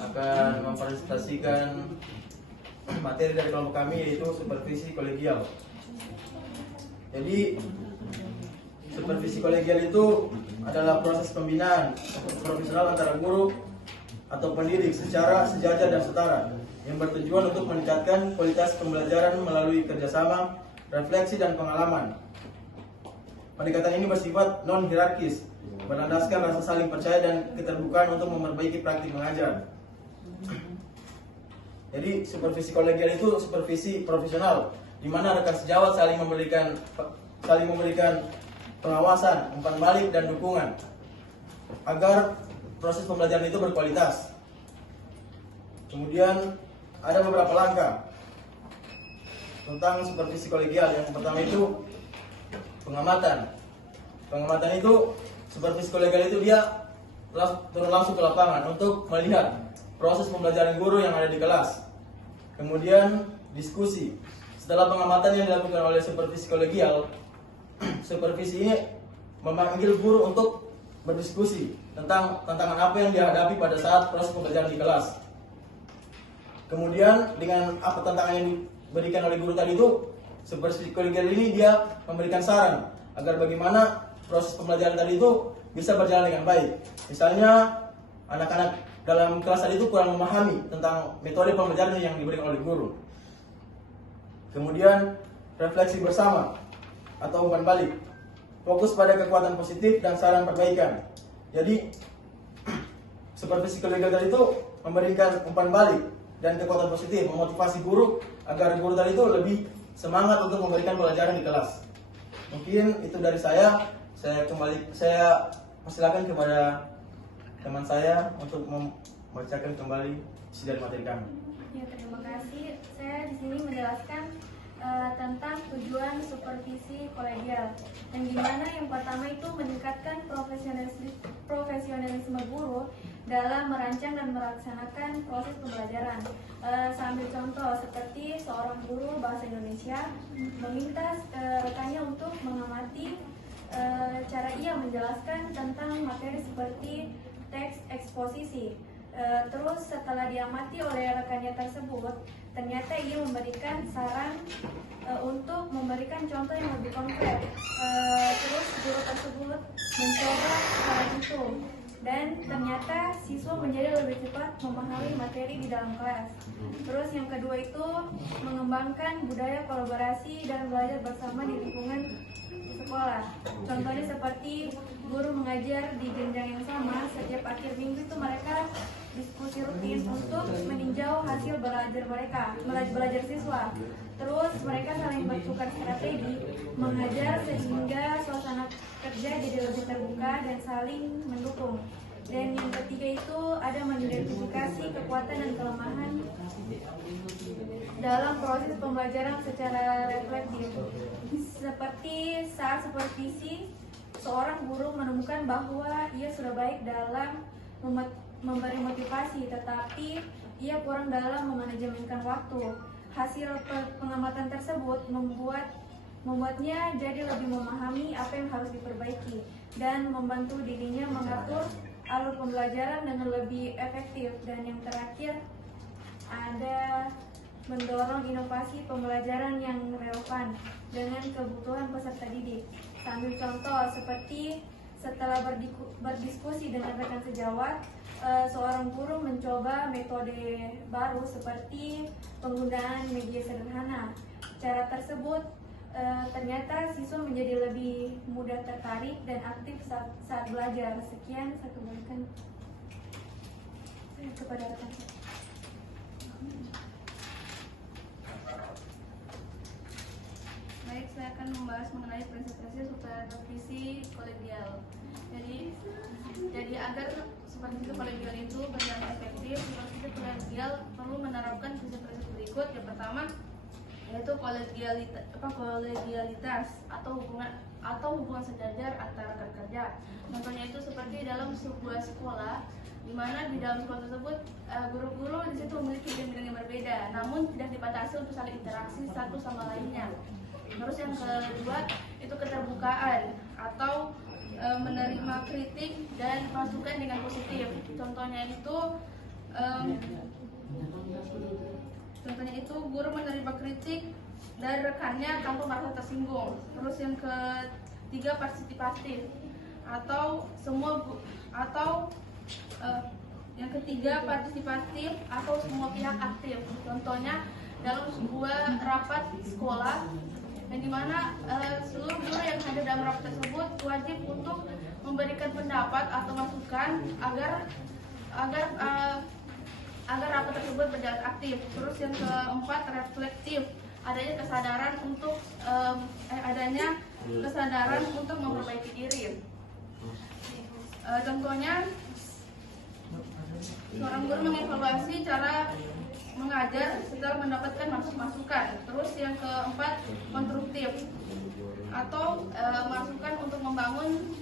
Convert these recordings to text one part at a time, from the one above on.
akan mempresentasikan materi dari kelompok kami, yaitu supervisi kolegial. Jadi supervisi kolegial itu adalah proses pembinaan profesional antara guru atau pendidik secara sejajar dan setara yang bertujuan untuk meningkatkan kualitas pembelajaran melalui kerjasama, refleksi, dan pengalaman. Pendekatan ini bersifat non-hierarkis, berlandaskan rasa saling percaya dan keterbukaan untuk memperbaiki praktik mengajar. Jadi supervisi kolegial itu supervisi profesional, di mana rekan sejawat saling memberikan pengawasan, umpan balik, dan dukungan agar proses pembelajaran itu berkualitas. Kemudian ada beberapa langkah tentang supervisi kolegial. Yang pertama itu pengamatan. Pengamatan itu, supervisi kolegial itu dia turun langsung ke lapangan untuk melihat proses pembelajaran guru yang ada di kelas. Kemudian diskusi. Setelah pengamatan yang dilakukan oleh supervisi kolegial, supervisi ini memanggil guru untuk berdiskusi tentang tantangan apa yang dihadapi pada saat proses pembelajaran di kelas. Kemudian dengan apa tantangan yang diberikan oleh guru tadi itu, supervisi kolegial ini dia memberikan saran agar bagaimana proses pembelajaran tadi itu bisa berjalan dengan baik. Misalnya anak-anak dalam kelas tadi itu kurang memahami tentang metode pembelajaran yang diberikan oleh guru. Kemudian refleksi bersama atau umpan balik, fokus pada kekuatan positif dan saran perbaikan. Jadi supervisi kolegial tadi itu memberikan umpan balik dan kekuatan positif, memotivasi guru agar guru tadi itu lebih semangat untuk memberikan pelajaran di kelas. Mungkin itu dari saya. Saya persilakan kepada teman saya untuk membacakan kembali isi dari materi kami. Ya, terima kasih. Saya di sini menjelaskan tentang tujuan supervisi kolegial. Yang dimana yang pertama itu meningkatkan profesionalisme guru dalam merancang dan melaksanakan proses pembelajaran. Saya ambil contoh seperti seorang guru bahasa Indonesia meminta rekannya untuk mengamati cara ia menjelaskan tentang materi seperti teks eksposisi. Terus setelah diamati oleh rekannya tersebut, ternyata ia memberikan saran untuk memberikan contoh yang lebih konkret. Terus guru tersebut mencoba hal itu, dan ternyata siswa menjadi lebih cepat memahami materi di dalam kelas. Terus yang kedua itu mengembangkan budaya kolaborasi dan belajar bersama di lingkungan sekolah. Contohnya seperti guru mengajar di jenjang yang sama, setiap akhir minggu itu mereka diskusi rutin untuk meninjau hasil belajar siswa. Terus mereka saling bertukar strategi mengajar sehingga suasana kerja jadi lebih terbuka dan saling mendukung. Dan yang ketiga itu ada mengidentifikasi kekuatan dan kelemahan dalam proses pembelajaran secara reflektif. Seperti saat supervisi, seorang guru menemukan bahwa ia sudah baik dalam memberi motivasi, tetapi ia kurang dalam memanajemenkan waktu. Hasil pengamatan tersebut membuatnya jadi lebih memahami apa yang harus diperbaiki dan membantu dirinya mengatur alur pembelajaran dengan lebih efektif. Dan yang terakhir ada mendorong inovasi pembelajaran yang relevan dengan kebutuhan peserta didik. Sambil contoh seperti setelah berdiskusi dengan rekan sejawat, seorang guru mencoba metode baru seperti penggunaan media sederhana. Cara tersebut ternyata siswa menjadi lebih mudah tertarik dan aktif saat belajar. Sekian, saya kembalikan kepada rekan. Baik, saya akan membahas mengenai presentasi supervisi kolegial. Jadi agar supervisi kolegial itu berjalan efektif, supervisi kolegial perlu menerapkan prinsip-prinsip berikut. Yang pertama yaitu kolegialitas atau hubungan sejajar antara rekan kerja. Contohnya itu seperti dalam sebuah sekolah, di mana di dalam sekolah tersebut guru-guru di situ memiliki bidang yang berbeda, namun tidak dibatasi untuk saling interaksi satu sama lainnya. Terus yang kedua itu keterbukaan atau menerima kritik dan masukan dengan positif. Contohnya itu Contohnya itu guru menerima kritik dari rekannya tanpa merasa tersinggung. Terus yang ketiga partisipatif atau yang ketiga partisipatif atau semua pihak aktif. Contohnya dalam sebuah rapat sekolah yang dimana seluruh guru yang hadir dalam rapat tersebut wajib untuk memberikan pendapat atau masukan agar rapat tersebut berjalan aktif. Terus yang keempat reflektif, adanya kesadaran untuk memperbaiki diri. Contohnya seorang guru mengevaluasi cara mengajar setelah mendapatkan masukan. Terus yang keempat konstruktif atau masukan untuk membangun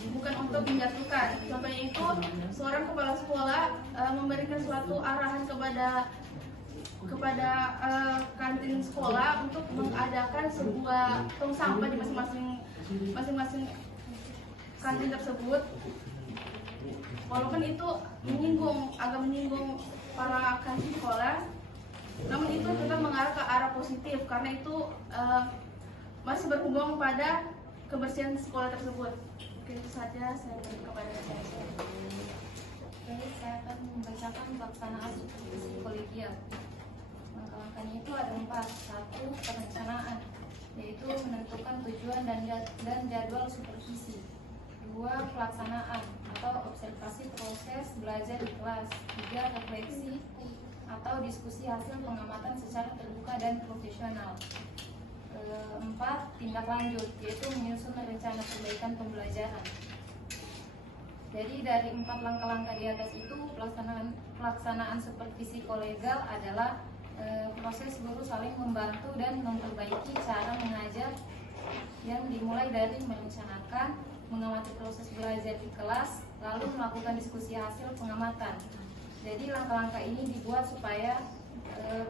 bukan untuk menjatuhkan. Contohnya itu seorang kepala sekolah memberikan suatu arahan kepada kantin sekolah untuk mengadakan sebuah tong sampah di masing-masing kantin tersebut. Walaupun itu agak menyinggung para kantin sekolah, namun itu tetap mengarah ke arah positif karena itu masih berhubung pada kebersihan sekolah tersebut. Oke, itu saja saya beri kepada saya. Baik, saya akan membacakan pelaksanaan supervisi kolegial. Langkah-langkahnya itu ada 4. 1. Perencanaan, yaitu menentukan tujuan dan jadwal supervisi. 2. Pelaksanaan atau observasi proses belajar di kelas. 3. Refleksi atau diskusi hasil pengamatan secara terbuka dan profesional. 4. Tindak lanjut, yaitu menyusun rencana perbaikan pembelajaran. Jadi dari 4 langkah-langkah di atas itu pelaksanaan supervisi kolegial adalah proses guru saling membantu dan memperbaiki cara mengajar yang dimulai dari merencanakan, mengamati proses belajar di kelas, lalu melakukan diskusi hasil pengamatan. Jadi langkah-langkah ini dibuat supaya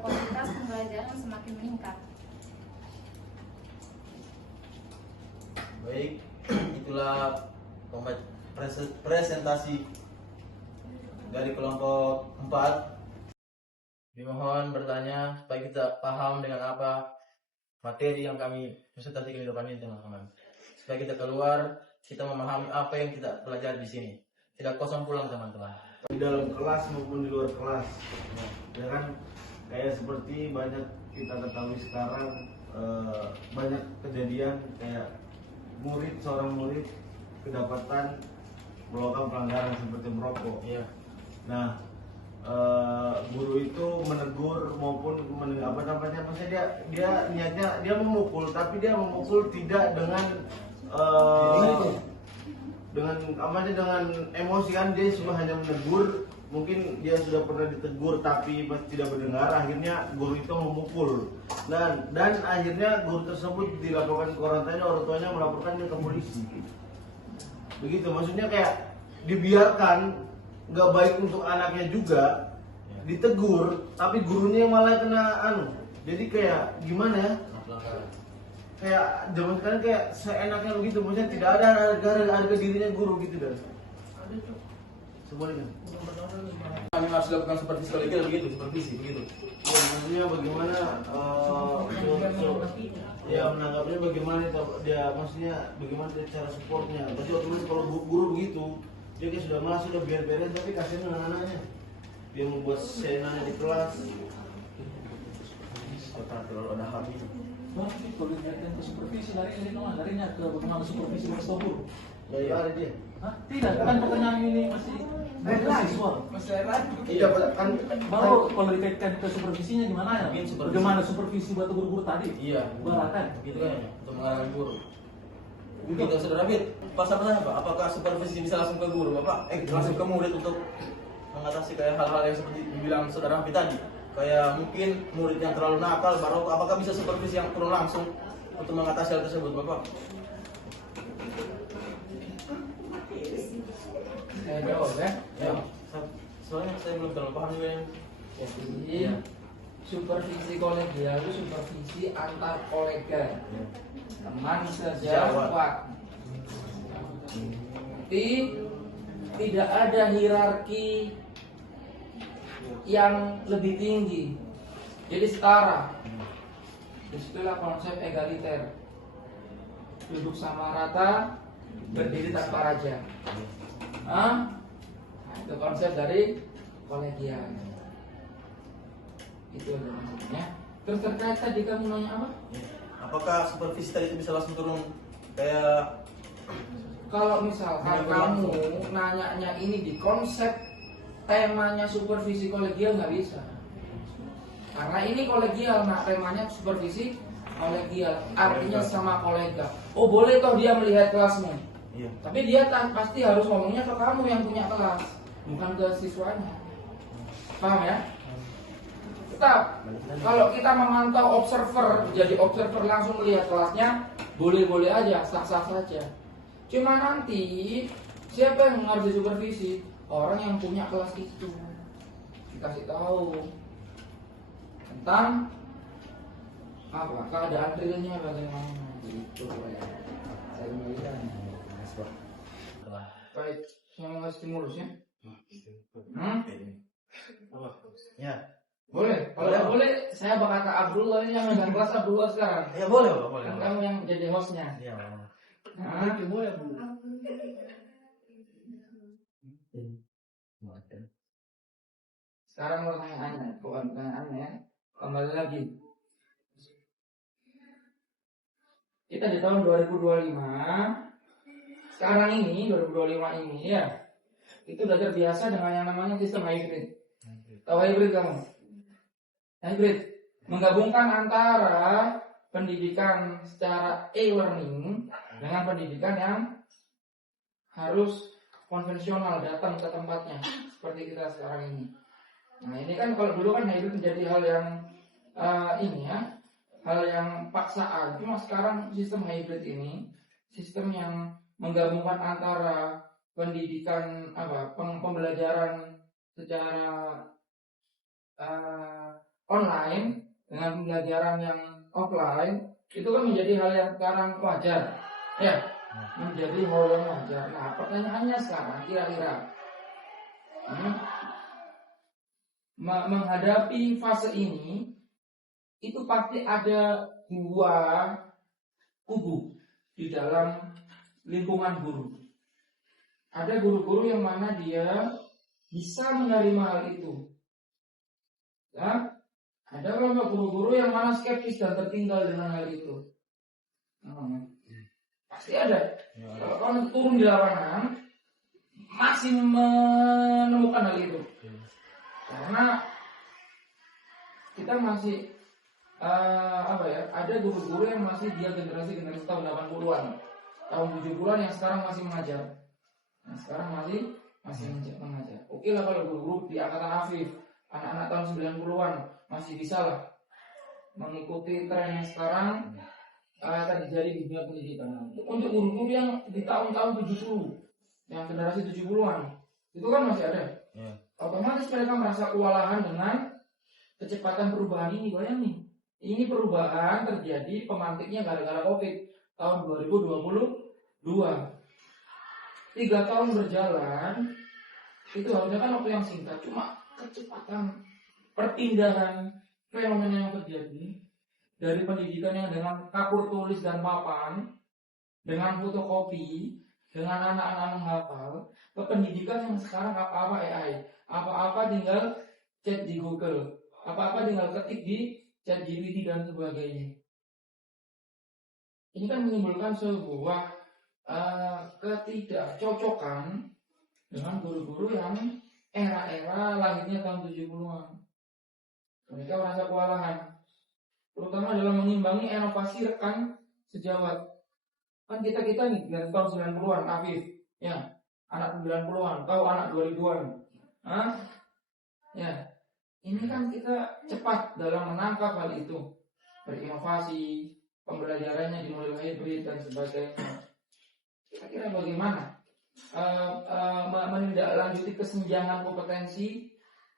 kualitas pembelajaran semakin meningkat. Baik, itulah presentasi dari kelompok 4. Dimohon bertanya supaya kita paham dengan apa materi yang kami presentasikan di depan ini, teman-teman. Supaya kita keluar, kita memahami apa yang kita pelajari di sini. Tidak kosong pulang, teman-teman. Di dalam kelas maupun di luar kelas, ya kan, kayak seperti banyak kita ketahui sekarang, banyak kejadian kayak seorang murid kedapatan melakukan pelanggaran seperti merokok. Iya. Nah, guru itu menegur maupun maksudnya dia niatnya dia memukul, tapi dia memukul tidak dengan dengan emosi kan, dia cuma hanya menegur. Mungkin dia sudah pernah ditegur tapi tidak mendengar, akhirnya guru itu memukul dan akhirnya guru tersebut dilaporkan ke orang tuanya, orang tuanya melaporkannya ke polisi. Begitu, maksudnya kayak dibiarkan, nggak baik untuk anaknya juga, ditegur tapi gurunya malah kena jadi kayak gimana ya, kayak zaman sekarang kayak seenaknya begitu, maksudnya tidak ada harga dirinya guru gitu dan semuanya. Kami harus lakukan supervisi kolegial begitu. Ya, maksudnya bagaimana menanggapnya, bagaimana dia maksudnya bagaimana cara supportnya. Tapi otomatis kalau guru begitu, dia kayak sudah masuk, sudah biar-biarin, tapi kasihan anak-anaknya. Dia membuat senanya di kelas. Kalau ada habis. Tapi kalau dikaitkan ke supervisi, larinya ke bagaimana supervisi berstopur. Ya ada dia. Hah? Tidak, kan pertanyaan ini masih siswa. Iya, kan Baru kalau dikaitkan ke supervisinya gimana ya? Mungkin supervisi. Bagaimana supervisi buat guru-guru tadi? Iya. Barakan. Gitu kan, untuk mengarahkan guru. Gitu, Saudara Fit. Pasal-pasal apa? Apakah supervisi bisa langsung ke guru, Bapak? Langsung ke murid untuk mengatasi kayak hal-hal yang seperti dibilang Saudara Fit tadi. Kayak mungkin murid yang terlalu nakal, baru apakah bisa supervisi yang turun langsung untuk mengatasi hal tersebut, Bapak? Saya jawab ya. Ya. Soalnya saya belum terlalu paham juga yang. Jadi supervisi kolegial itu supervisi antar kolega, teman sejawat. Tapi tidak ada hierarki yang lebih tinggi. Jadi setara. Disitulah konsep egaliter. Duduk sama rata, berdiri tanpa raja. Nah, itu konsep dari kolegial. Itu aja maksudnya. Terus terkait tadi kamu nanya apa? Apakah supervisi tadi itu bisa langsung turun kayak Kalau misalkan kamu nanyanya ini di konsep temanya supervisi kolegial nggak bisa. Karena ini kolegial, nah temanya supervisi kolegial, artinya sama kolega. Oh boleh toh dia melihat kelasmu, iya. tapi dia pasti harus ngomongnya ke kamu yang punya kelas, bukan ke siswanya. Paham ya? Tetap, kalau kita memantau observer, jadi observer langsung melihat kelasnya, boleh-boleh aja, sah-sah saja. Cuma nanti siapa yang harus disupervisi? Orang yang punya kelas itu. Dikasih tahu tentang apa keadaan realnya bagaimana gitu ya. Saya melihat. Baik, saya mau ngasih stimulus ya. Ya. Boleh, kalau boleh saya bakal ke Abdullah ini yang megang kelas Abdullah sekarang. Ya boleh, Pak, boleh. Kan kamu yang jadi hostnya. Iya. Nah, sekarang pertanyaannya, pertanyaannya kembali lagi. Kita di tahun 2025, sekarang ini 2025 ini ya, itu udah terbiasa dengan yang namanya sistem hybrid. Tahu hybrid kamu? Hybrid menggabungkan antara pendidikan secara e-learning dengan pendidikan yang harus konvensional, datang ke tempatnya seperti kita sekarang ini. Nah ini kan kalau dulu kan hybrid menjadi hal yang ini ya, hal yang paksaan. Cuma sekarang sistem hybrid ini sistem yang menggabungkan antara pendidikan pembelajaran secara online dengan pembelajaran yang offline, itu kan menjadi hal yang sekarang wajar ya, menjadi hal yang wajar. Nah pertanyaannya sekarang kira-kira menghadapi fase ini itu pasti ada dua kubu di dalam lingkungan guru. Ada guru-guru yang mana dia bisa menerima hal itu. Ya, ada kelompok guru-guru yang mana skeptis dan tertinggal dengan hal itu. Pasti ada. Kalau kamu turun di lapangan masih menemukan hal itu. Karena kita masih ada guru-guru yang masih dia generasi tahun 80-an, tahun 70-an yang sekarang masih mengajar. Nah, sekarang masih mengajar. Oke lah kalau guru-guru di angkatan Afif, anak-anak tahun 90-an masih bisa lah mengikuti tren yang sekarang terjadi di dunia pendidikan. Untuk guru-guru yang di tahun-tahun 70, yang generasi 70-an, itu kan masih ada. Otomatis mereka merasa kewalahan dengan kecepatan perubahan ini. Bayangin, ini perubahan terjadi pemantiknya gara-gara COVID tahun 2022. 3 tahun berjalan, itu harusnya kan waktu yang singkat. Cuma kecepatan perpindahan fenomena yang terjadi dari pendidikan yang dengan kapur tulis dan papan, dengan fotokopi, dengan anak-anak menghafal, ke pendidikan yang sekarang apa-apa AI, apa-apa tinggal chat di Google, apa-apa tinggal ketik di chat GPT dan sebagainya. Ini kan menimbulkan sebuah ketidakcocokan dengan guru-guru yang era-era lahirnya tahun 70-an. Mereka merasa kewalahan, terutama dalam mengimbangi inovasi rekan sejawat. Kan kita nih dari tahun 90-an, Afif, ya, anak 90-an, kau anak 2000-an. Ya, ini kan kita cepat dalam menangkap hal itu, berinovasi, pembelajarannya dimulai hybrid dan sebagainya. Kira-kira bagaimana menindaklanjuti kesenjangan kompetensi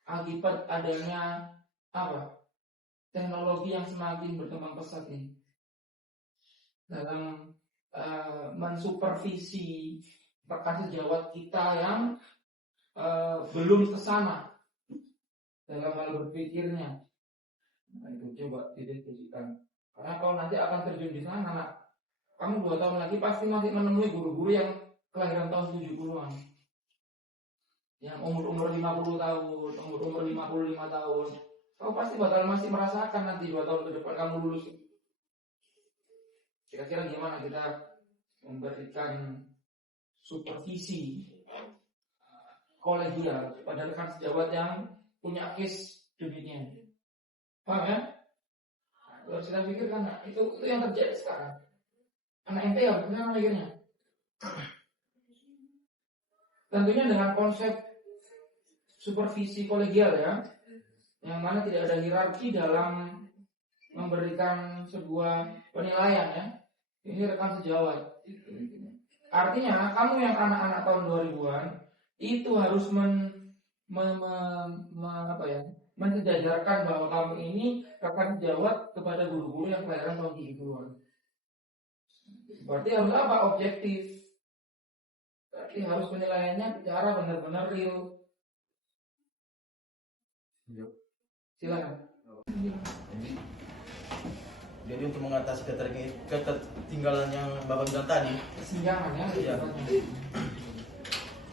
akibat adanya teknologi yang semakin berkembang pesat ini dalam mensupervisi rekan sejawat kita yang belum kesana. dalam hal berpikirnya. Nah, itu coba didiskusikan. Karena kalau nanti akan terjun di sana, nak, kamu 2 tahun lagi pasti masih menemui guru-guru yang kelahiran tahun 70-an. Yang umur 50 tahun, umur 55 tahun. Kamu pasti bakal masih merasakan nanti 2 tahun ke depan kamu lulus. Kira-kira gimana kita memberikan supervisi kolegial pada rekan sejawat yang punya case demikian. Paham ya? Nah, harus kita pikirkan, nah, itu yang terjadi sekarang. Anak ente ya, benar akhirnya. Tentunya dengan konsep supervisi kolegial ya, yang mana tidak ada hierarki dalam memberikan sebuah penilaian ya. Ini rekan sejawat. Artinya kamu yang anak-anak tahun 2000-an itu harus mensejajarkan bahwa kamu ini rekan sejawat kepada guru-guru yang kelahiran tahun 70-an. Berarti harus apa? Objektif. Berarti harus penilaiannya secara benar-benar real. Silakan. Jadi untuk mengatasi ketertinggalan yang Bapak bilang tadi, Kesenjangan ya. Iya.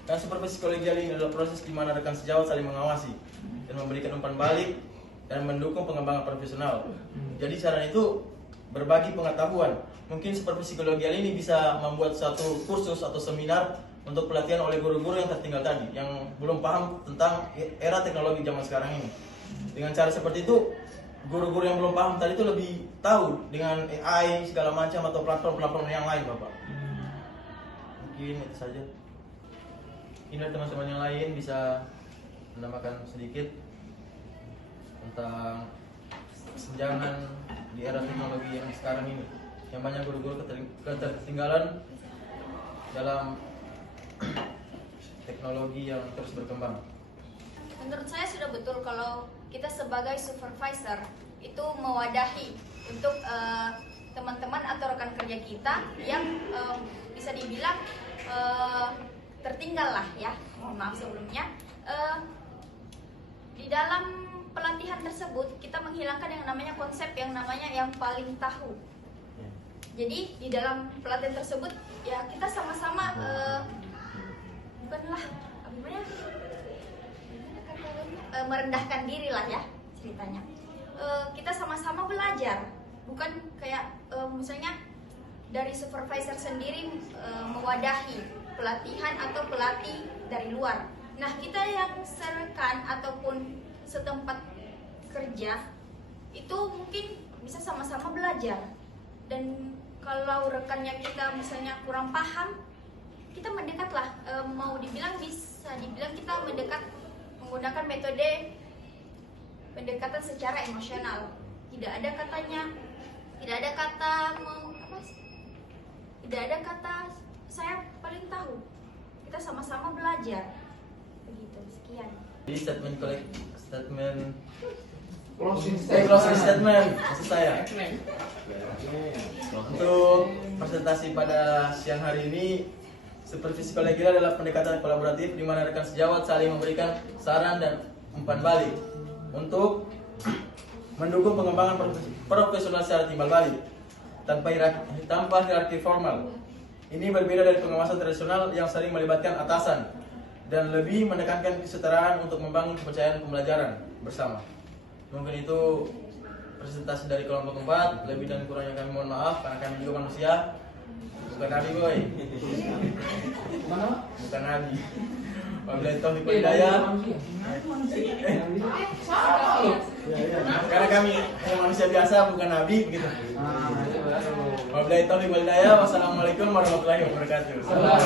Kan supervisi kolegial ini adalah proses di mana rekan sejawat saling mengawasi dan memberikan umpan balik dan mendukung pengembangan profesional. Jadi cara itu berbagi pengetahuan. Mungkin supervisi kolegial ini bisa membuat satu kursus atau seminar untuk pelatihan oleh guru-guru yang tertinggal tadi, yang belum paham tentang era teknologi zaman sekarang ini. Dengan cara seperti itu, guru-guru yang belum paham tadi itu lebih tahu dengan AI segala macam atau platform-platform yang lain, Bapak. Mungkin itu saja. Ini teman-teman yang lain bisa menambahkan sedikit tentang kesenjangan di era teknologi yang sekarang ini, yang banyak guru-guru ketertinggalan dalam teknologi yang terus berkembang. Menurut saya sudah betul kalau kita sebagai supervisor itu mewadahi untuk teman-teman atau rekan kerja kita yang bisa dibilang tertinggal lah ya, mohon maaf sebelumnya. Di dalam pelatihan tersebut kita menghilangkan yang namanya konsep yang namanya yang paling tahu. Jadi di dalam pelatihan tersebut ya kita sama-sama bukanlah merendahkan diri lah ya ceritanya. Kita sama-sama belajar, bukan kayak misalnya dari supervisor sendiri mewadahi pelatihan atau pelatih dari luar. Nah, kita yang serekan ataupun setempat kerja itu mungkin bisa sama-sama belajar. Dan kalau rekannya kita misalnya kurang paham, kita mendekatlah, mau dibilang bisa dibilang kita mendekat menggunakan metode pendekatan secara emosional. Tidak ada katanya, tidak ada kata tidak ada kata saya paling tahu. Kita sama-sama belajar. Begitu, sekian. Jadi Closing closing statement maksud saya. Untuk presentasi pada siang hari ini, supervisi kolegial adalah pendekatan kolaboratif di mana rekan sejawat saling memberikan saran dan umpan balik untuk mendukung pengembangan profesional secara timbal balik tanpa hierarki formal. Ini berbeda dari pengawasan tradisional yang sering melibatkan atasan dan lebih menekankan kesetaraan untuk membangun kepercayaan pembelajaran bersama. Mungkin itu presentasi dari kelompok 4. Lebih dan kurangnya kami mohon maaf karena kami juga manusia. Bukan nabi, boy. Bukan nabi. Wabillahi taufiq wal hidayah. Karena kami hanya manusia biasa, bukan nabi, begitu. Wabillahi taufiq wal hidayah. Wassalamualaikum warahmatullahi wabarakatuh. Selamat.